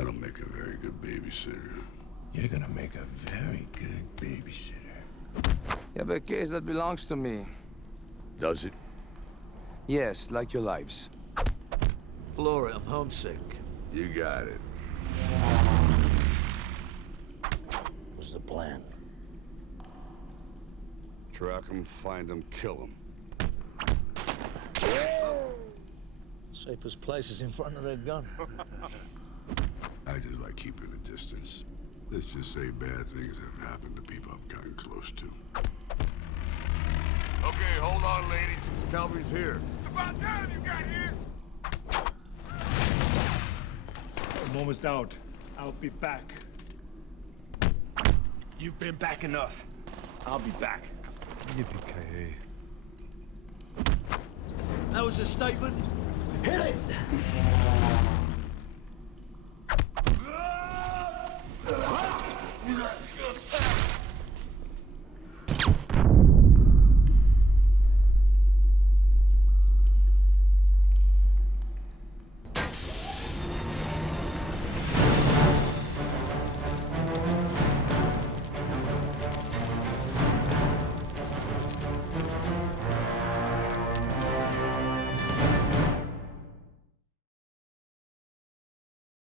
I don't make a very good babysitter. You're gonna make a very good babysitter. You have a case that belongs to me. Does it? Yes, like your lives. Flora, I'm homesick. You got it. What's the plan? Track him, find him, kill him. Safest place is in front of their gun. I just like keeping a distance. Let's just say bad things have happened to people I've gotten close to. Okay, hold on, ladies. Calvary's here. It's about time you got here. I'm almost out. I'll be back. You've been back enough. I'll be back. Yippee-ki-yay. That was a statement. Hit it!